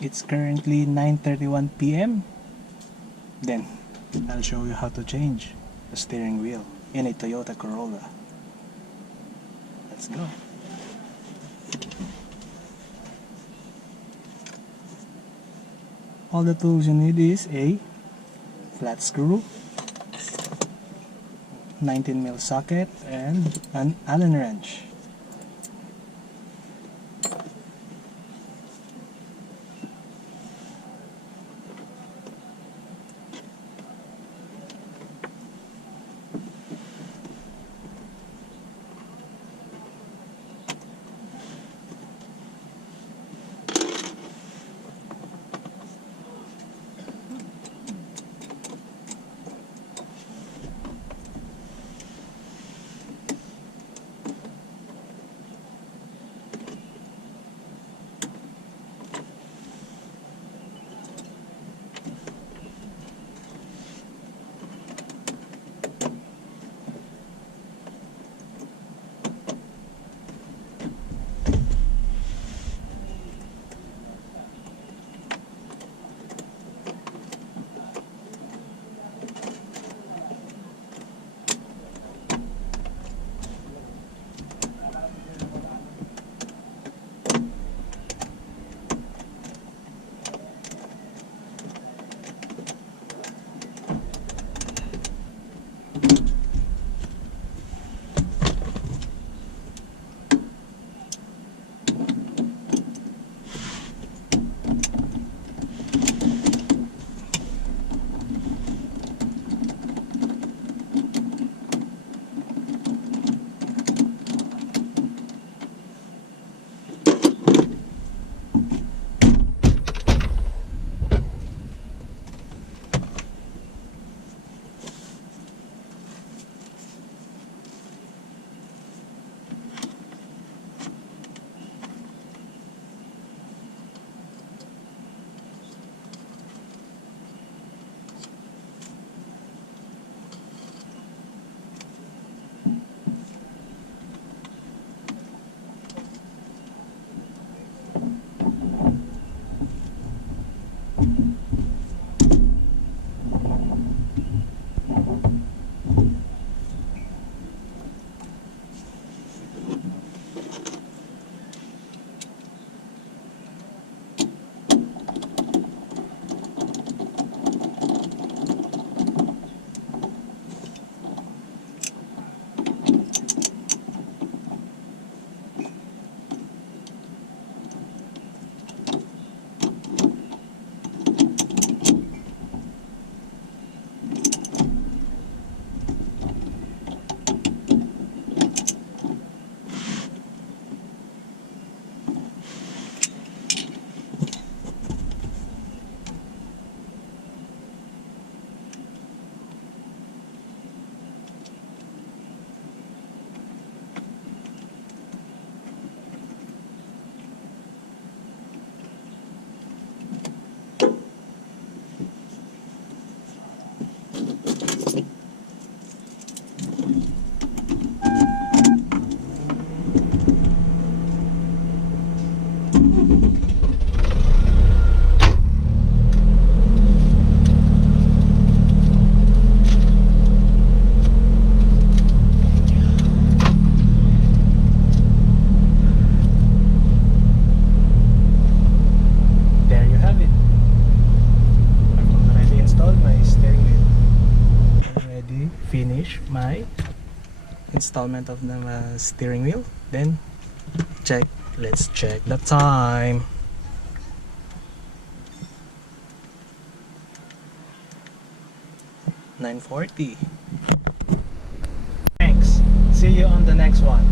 It's currently 9:31 p.m. Then, I'll show you how to change the steering wheel in a Toyota Corolla. Let's go. All the tools you need is a flat screw, 19mm socket, and an Allen wrench. There you have it. I've already installed my steering wheel. Already finished my installment of the steering wheel. Then let's check the time. 9:40. Thanks. See you on the next one.